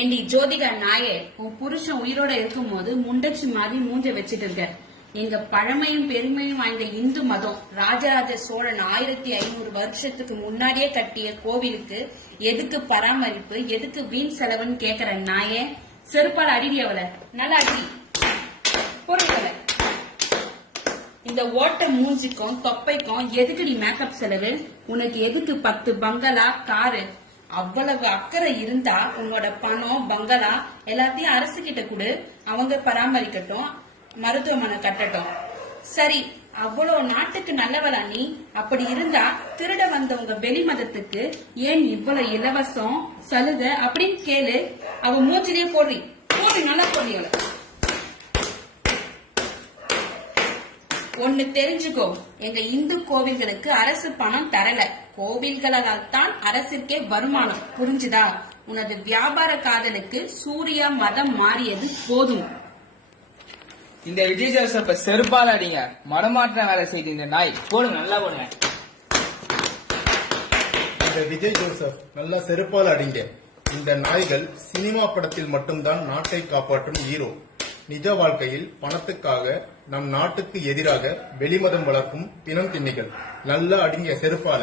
ஏண்டி ஜோதிகா நாயே, உன் புருஷன் உயிரோட இருக்கும் போது முண்டச்சி மாதிரி மூஞ்ச வச்சிட்டு இருக்க. எங்க பழமையும் பெருமையும் வாய்ந்த இந்து மதம் ராஜராஜ சோழன் 1500 வருஷத்துக்கு முன்னாடியே கட்டிய கோவிலுக்கு எதுக்கு பராமரிப்பு, எதுக்கு வீண் செலவுன்னு கேக்குற நாயே. செருப்பால் அடிடி அவளை, நல்லா அடி பொருட்களை. இந்த ஓட்ட மூஞ்சிக்கும் தொப்பைக்கும் எதுக்குடி மேக்கப் செலவு? உனக்கு எதுக்கு 10 பங்களா காரு? அவ்வளவு அக்கறை இருந்தா உன்னோட பணம் பங்களா எல்லாத்தையும் அரசு கிட்ட கொடு, அவங்க பராமரிக்கட்டும், மருத்துவமனை கட்டட்டும். சரி, அவ்வளவு நாட்டுக்கு நல்லவளா நீ? அப்படி இருந்தா திருட வந்தவங்க வெளி மதத்துக்கு ஏன் இவ்வளவு இலவசம் சலுகை அப்படின்னு கேளு. அவ மூஞ்சிலேயே போடுறி நல்லா போடுறீ. ஒன்னு தெரிஞ்சுக்கோ, எங்க இந்து கோவில்களுக்கு அரசு பணம் தரல, கோவில்களால் தான் அரசிற்கே வருமானம். புரிஞ்சுதா? உனது வியாபார காதலுக்கு சூர்யா மதம் மாறியது போதும். இந்த விஜய் ஜோசப்ப செருப்பால் அடிங்க. மடமாற்ற வேலை செய்து இந்த நாய் போடுங்க, நல்லா போடுங்க. இந்த விஜய் ஜோசப் நல்லா செருப்பால் அடிங்க. இந்த நாய்கள் சினிமா படத்தில் மட்டும்தான் நாட்டை காப்பாற்றும் ஹீரோ. நிஜ வாழ்க்கையில் பணத்துக்காக நம் நாட்டுக்கு எதிராக வெளிமதம் வளர்க்கும் பிணம் திண்ணிகள். நல்லா அடிங்க செருப்பால.